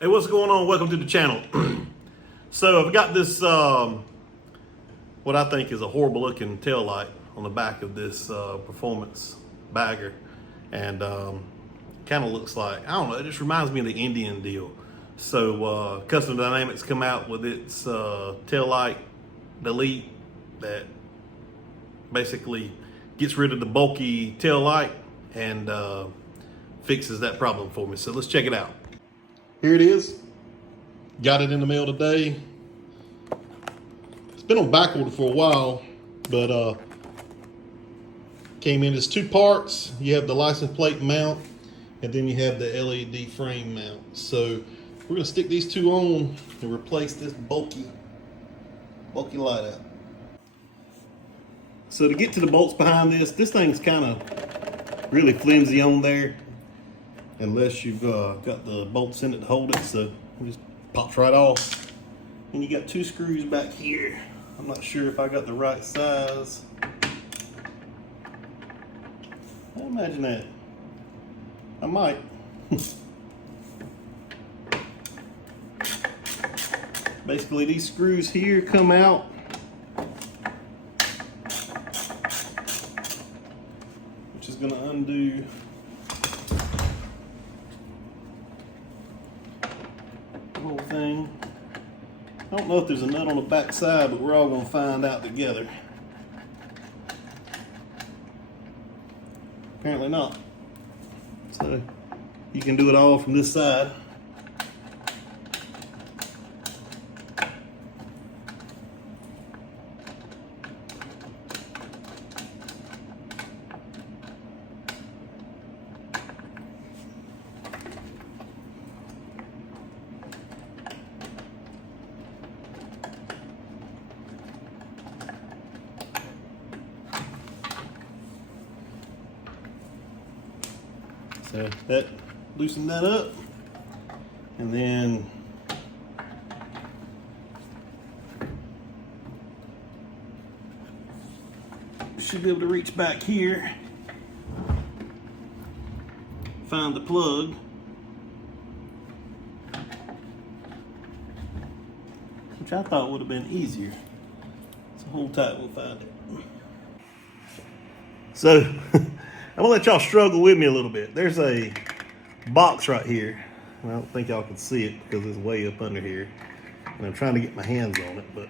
Hey, what's going on? Welcome to the channel. So I've got this, what I think is a horrible looking tail light on the back of this performance bagger. And kind of looks like, I don't know, it just reminds me of the Indian deal. So Custom Dynamics come out with its tail light delete that basically gets rid of the bulky tail light and fixes that problem for me. So let's check it out. Here it is. Got it in the mail today. It's been on back order for a while, but came in as two parts. You have the license plate mount, and then you have the LED frame mount. So we're gonna stick these two on and replace this bulky light out. So to get to the bolts behind this thing's kind of really flimsy on there, unless you've got the bolts in it to hold it. So it just pops right off. And you got two screws back here. I'm not sure if I got the right size. I imagine that. I might. Basically, these screws here come out. Which is going to undo the whole thing. I don't know if there's a nut on the back side, but we're all going to find out together. Apparently not. So you can do it all from this side. So that loosen that up, and then should be able to reach back here, find the plug, which I thought would have been easier. So hold tight, we'll find it. So I'm gonna let y'all struggle with me a little bit. There's a box right here. I don't think y'all can see it because it's way up under here. And I'm trying to get my hands on it, but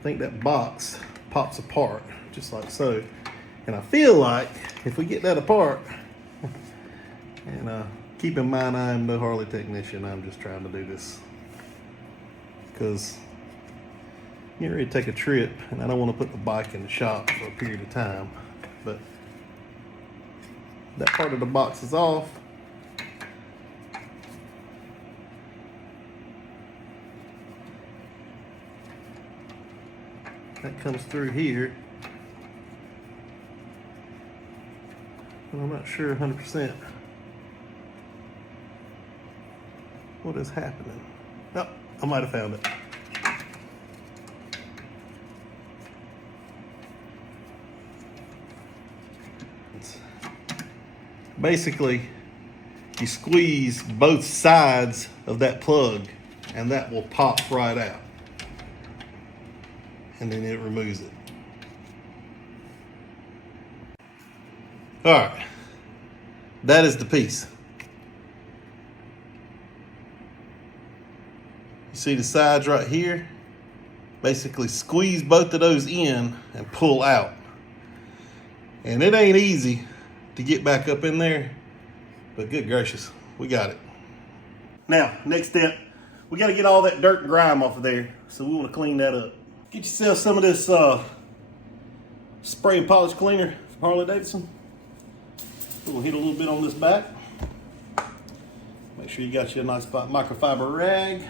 I think that box pops apart just like so. And I feel like if we get that apart, and keep in mind I am no Harley technician, I'm just trying to do this because you're ready to take a trip and I don't want to put the bike in the shop for a period of time. But that part of the box is off. That comes through here. And I'm not sure 100% what is happening. Oh, I might have found it. Basically, you squeeze both sides of that plug and that will pop right out. And then it removes it. All right, that is the piece. You see the sides right here? Basically squeeze both of those in and pull out. And it ain't easy to get back up in there, but good gracious, we got it. Now, next step, we got to get all that dirt and grime off of there, so we want to clean that up. Get yourself some of this spray and polish cleaner from Harley Davidson. We'll hit a little bit on this back. Make sure you got you a nice microfiber rag.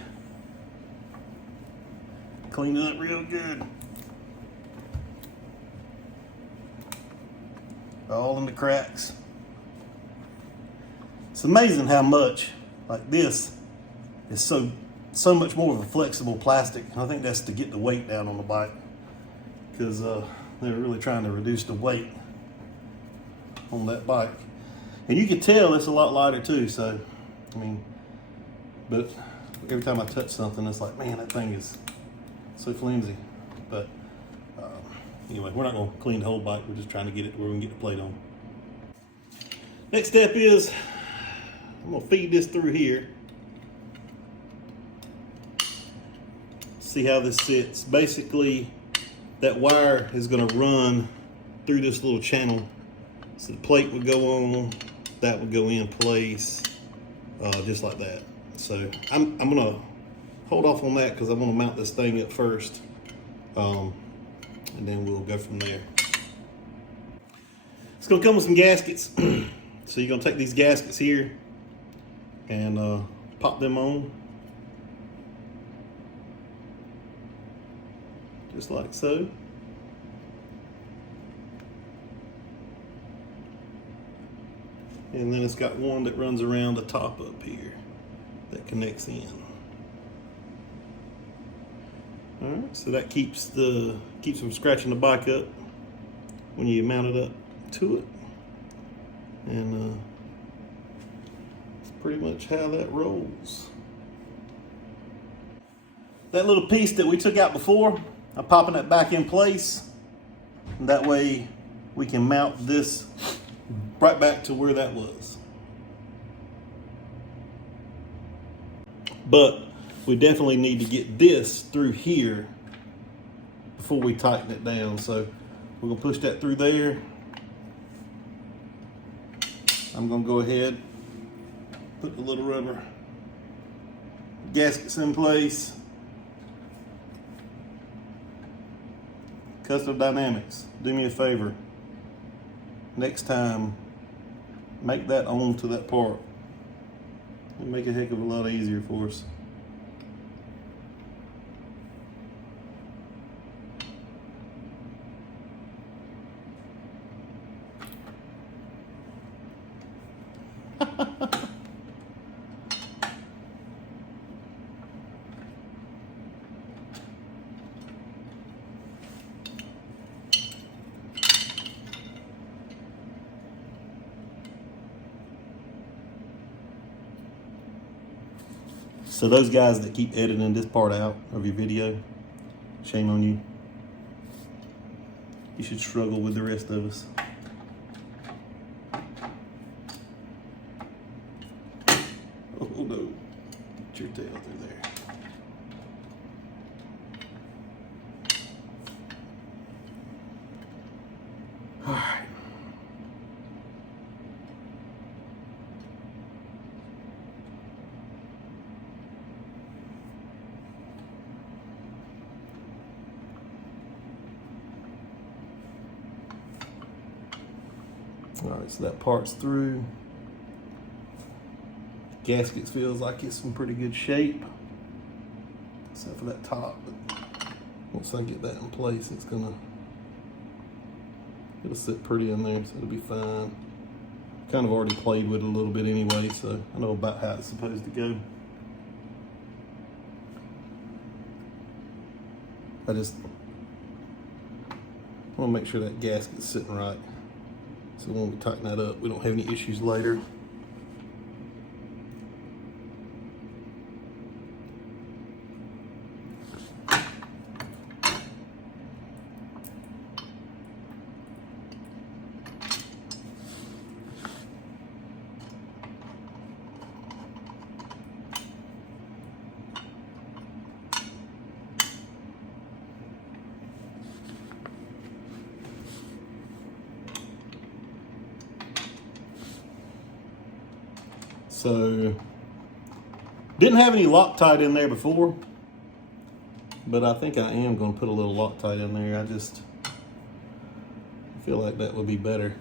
Clean it up real good. All in the cracks. It's amazing how much like this is so much more of a flexible plastic. I think that's to get the weight down on the bike, because they're really trying to reduce the weight on that bike. And you can tell it's a lot lighter too. So, I mean, but every time I touch something, it's like, man, that thing is so flimsy. But anyway, we're not gonna clean the whole bike. We're just trying to get it where we can get the plate on. Next step is I'm gonna feed this through here. See how this sits. Basically, that wire is gonna run through this little channel. So the plate would go on, that would go in place, just like that. So I'm gonna hold off on that because I'm gonna mount this thing up first. And then we'll go from there. It's gonna come with some gaskets. So you're gonna take these gaskets here and pop them on. Just like so. And then it's got one that runs around the top up here that connects in. All right, so that keeps from scratching the bike up when you mount it up to it. And that's pretty much how that rolls. That little piece that we took out before, I'm popping that back in place. And that way we can mount this right back to where that was. But we definitely need to get this through here before we tighten it down. So we're gonna push that through there. I'm gonna go ahead, put the little rubber gaskets in place. Custom Dynamics, do me a favor. Next time, make that onto that part. It'll make it a heck of a lot easier for us. So those guys that keep editing this part out of your video, shame on you. You should struggle with the rest of us. Oh no, get your tail through there. All right. All right, so that part's through. Gaskets feels like it's in pretty good shape, except for that top. But once I get that in place, it'll sit pretty in there, so it'll be fine. Kind of already played with it a little bit anyway, so I know about how it's supposed to go. I just want to make sure that gasket's sitting right. So when we tighten that up, we don't have any issues later. So, didn't have any Loctite in there before, but I think I am going to put a little Loctite in there. I feel like that would be better.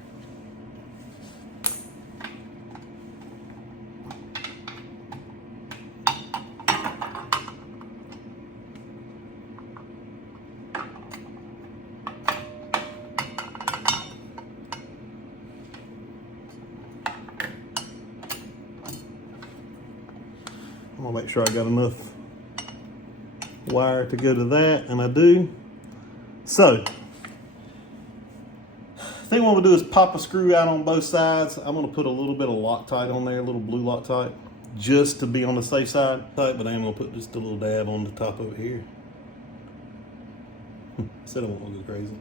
I'm gonna make sure I got enough wire to go to that, and I do. So, the thing what I'm gonna do is pop a screw out on both sides. I'm gonna put a little bit of Loctite on there, a little blue Loctite. just to be on the safe side. But I am gonna put just a little dab on the top of it here. Said I won't go crazy.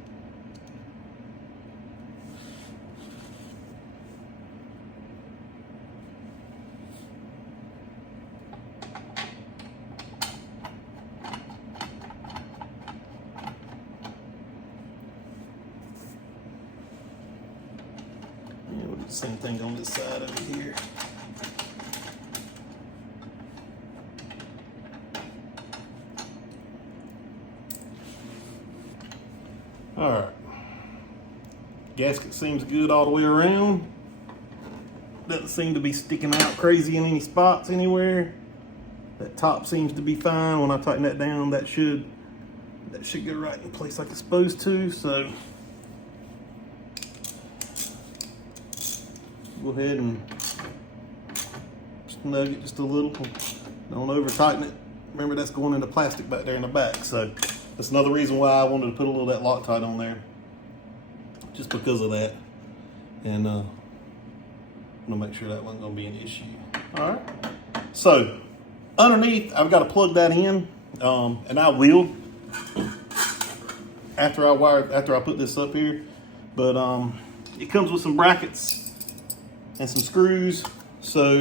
Yeah, we'll do the same thing on this side over here. All right, gasket seems good all the way around. Doesn't seem to be sticking out crazy in any spots anywhere. That top seems to be fine. When I tighten that down, that should go right in place like it's supposed to. So go ahead and snug it just a little. Don't over tighten it. Remember, that's going into plastic back there in the back. So that's another reason why I wanted to put a little of that Loctite on there, just because of that. And I'm gonna make sure that wasn't gonna be an issue. All right. So underneath, I've got to plug that in, and I will after I put this up here. But it comes with some brackets and some screws. So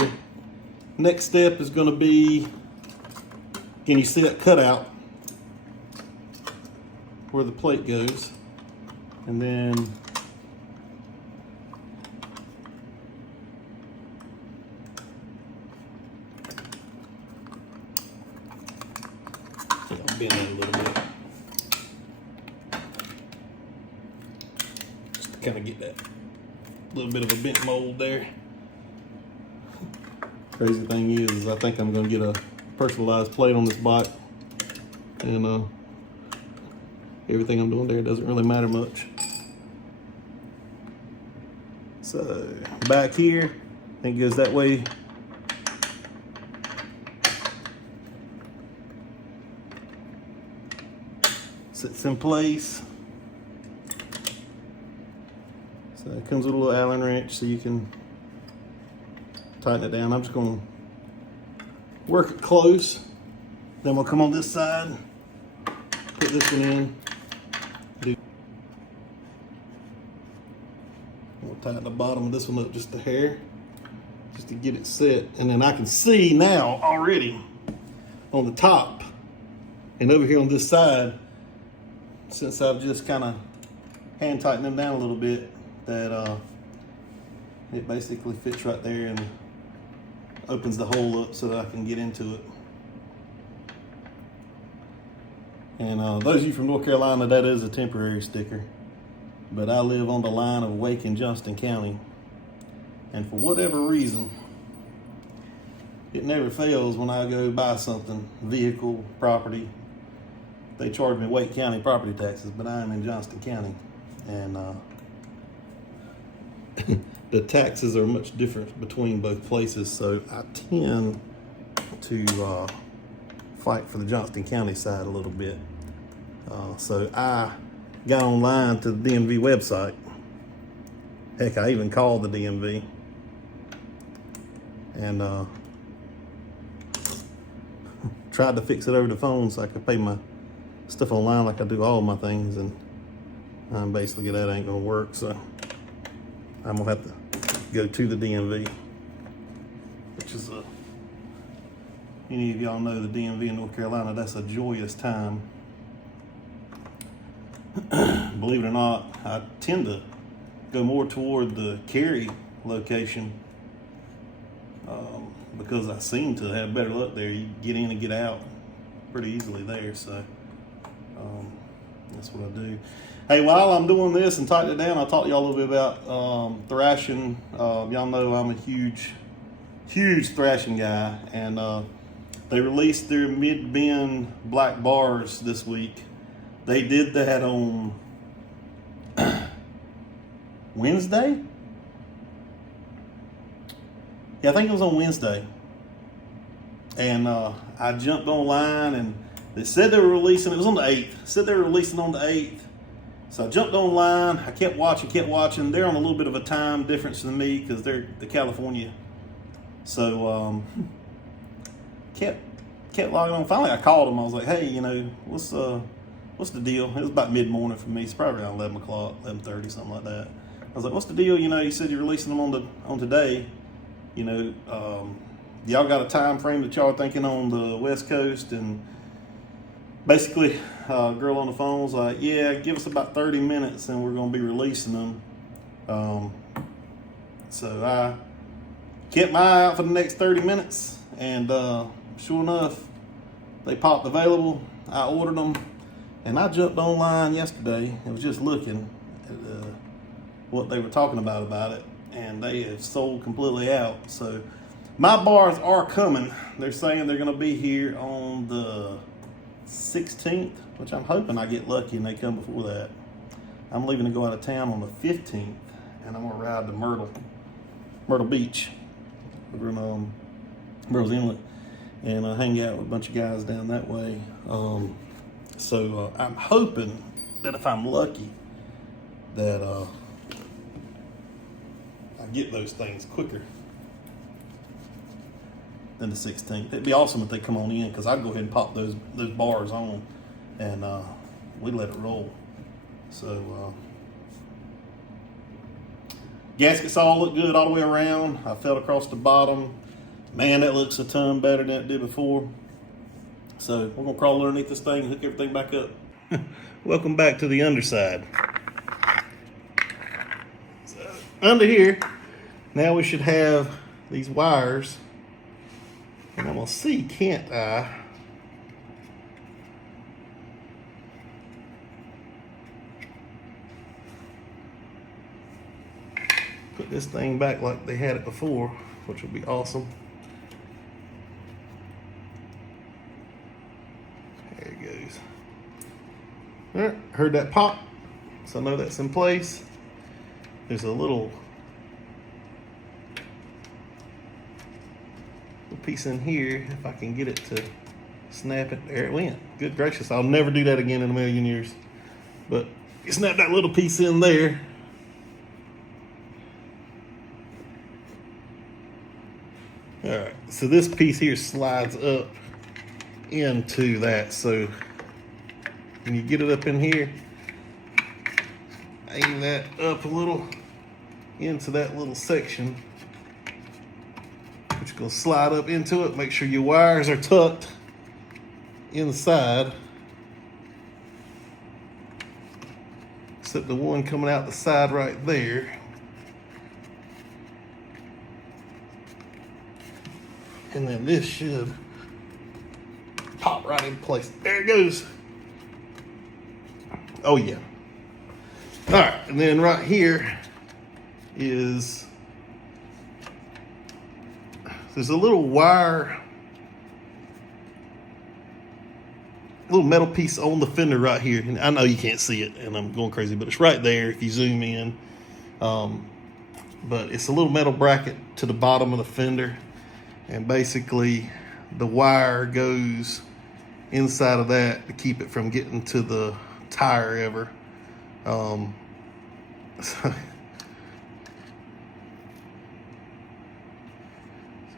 next step is gonna be, can you see that cutout where the plate goes? And then I'll bend it a little bit just to kind of get that little bit of a bent mold there. Crazy thing is I think I'm going to get a personalized plate on this bike, and everything I'm doing there doesn't really matter much. So back here, I think it goes that way. Sits in place. So it comes with a little Allen wrench so you can tighten it down. I'm just going to work it close. Then we'll come on this side, put this one in. We'll tighten the bottom of this one up just a hair, just to get it set. And then I can see now already on the top and over here on this side, since I've just kind of hand tightened them down a little bit, that it basically fits right there and opens the hole up so that I can get into it. And those of you from North Carolina, that is a temporary sticker. But I live on the line of Wake and Johnston County. And for whatever reason, it never fails when I go buy something, vehicle, property. They charge me Wake County property taxes, but I am in Johnston County. And the taxes are much different between both places. So I tend to fight for the Johnston County side a little bit. So I got online to the DMV website. Heck, I even called the DMV and tried to fix it over the phone so I could pay my stuff online like I do all my things, and basically that ain't gonna work. So I'm gonna have to go to the DMV, which is any of y'all know the DMV in North Carolina, that's a joyous time. Believe it or not, I tend to go more toward the Cary location because I seem to have better luck there. You get in and get out pretty easily there, so that's what I do. Hey, while I'm doing this and tightening it down, I'll talk to y'all a little bit about thrashing. Y'all know I'm a huge thrashing guy, and they released their mid-bend black bars this week. They did that on Wednesday? Yeah, I think it was on Wednesday. And I jumped online and they said they were releasing, it was on the 8th. Said they were releasing on the 8th. So I jumped online, I kept watching. They're on a little bit of a time difference than me because they're the California. So kept logging on. Finally, I called him. I was like, hey, you know, what's the deal? It was about mid-morning for me. It's probably around 11 o'clock, 11:30, something like that. I was like, what's the deal? You know, you said you're releasing them on today. You know, y'all got a time frame that y'all are thinking on the West Coast? And basically, girl on the phone was like, yeah, give us about 30 minutes and we're going to be releasing them. So I kept my eye out for the next 30 minutes, and sure enough, they popped available. I ordered them, and I jumped online yesterday and was just looking at what they were talking about it, and they have sold completely out. So my bars are coming. They're saying they're going to be here on the 16th, which I'm hoping I get lucky and they come before that. I'm leaving to go out of town on the 15th, and I'm going to ride to Myrtle Beach. We're in Burroughs Inlet, and hang out with a bunch of guys down that way. So I'm hoping that if I'm lucky that I get those things quicker than the 16th. It'd be awesome if they come on in, because I'd go ahead and pop those bars on, and we let it roll. So gaskets all look good all the way around. I felt across the bottom. Man, that looks a ton better than it did before. So we're gonna crawl underneath this thing and hook everything back up. Welcome back to the underside. So under here, now we should have these wires. And I'm gonna see, can't I? Put this thing back like they had it before, which would be awesome. There it goes. All right, heard that pop, so I know that's in place. There's a little piece in here, if I can get it to snap it. There it went. Good gracious, I'll never do that again in a million years. But you snap that little piece in there. All right, so this piece here slides up into that. So when you get it up in here, aim that up a little into that little section, which is gonna slide up into it. Make sure your wires are tucked inside, except the one coming out the side right there. And then this should pop right in place. There it goes. Oh yeah. All right, and then right here is, there's a little wire, little metal piece on the fender right here. And I know you can't see it and I'm going crazy, but it's right there if you zoom in. But it's a little metal bracket to the bottom of the fender. And basically the wire goes inside of that to keep it from getting to the tire ever. So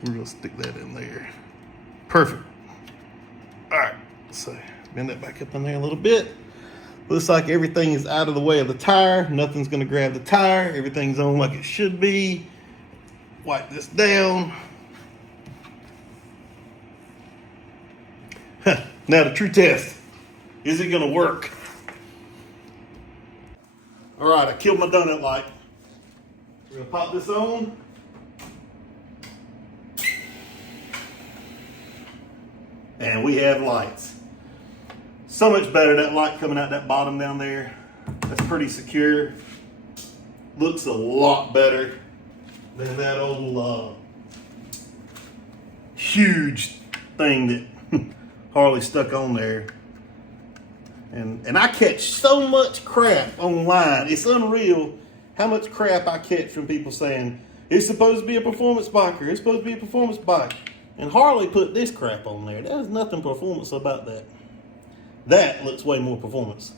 we're gonna stick that in there. Perfect. All right, so bend that back up in there a little bit. Looks like everything is out of the way of the tire. Nothing's gonna grab the tire. Everything's on like it should be. Wipe this down. Now the true test. Is it gonna work? All right, I killed my donut light. We're gonna pop this on. And we have lights. So much better, that light coming out that bottom down there. That's pretty secure. Looks a lot better than that old huge thing that Harley stuck on there. And I catch so much crap online. It's unreal how much crap I catch from people saying, it's supposed to be a performance biker. It's supposed to be a performance bike. And Harley put this crap on there. There's nothing performance about that. That looks way more performance.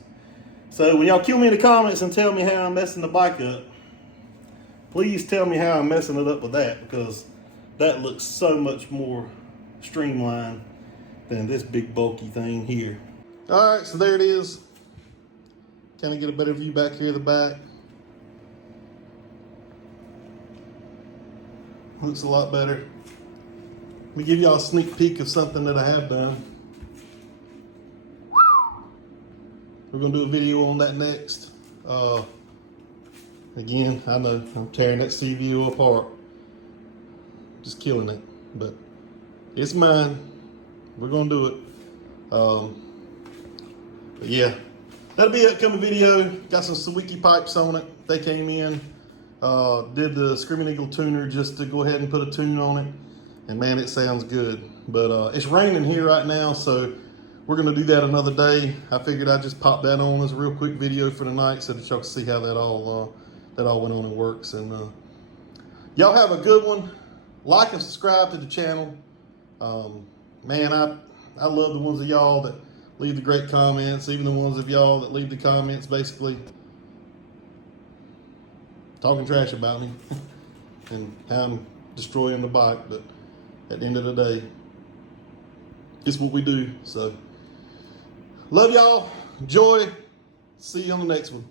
So when y'all kill me in the comments and tell me how I'm messing the bike up, please tell me how I'm messing it up with that, because that looks so much more streamlined than this big bulky thing here. All right, so there it is. Kind of get a better view back here at the back. Looks a lot better. Let me give y'all a sneak peek of something that I have done. We're gonna do a video on that next. Again, I know I'm tearing that CVO apart. Just killing it, but it's mine. We're gonna do it. But yeah, that'll be an upcoming video. Got some Sawiki pipes on it. They came in. Did the Screaming Eagle tuner just to go ahead and put a tune on it. And man, it sounds good. But it's raining here right now, so we're gonna do that another day. I figured I'd just pop that on as a real quick video for tonight so that y'all can see how that all went on and works. And y'all have a good one. Like and subscribe to the channel. Man, I love the ones of y'all that leave the great comments, even the ones of y'all that leave the comments basically talking trash about me and how I'm destroying the bike. But at the end of the day, it's what we do. So love y'all. Enjoy. See you on the next one.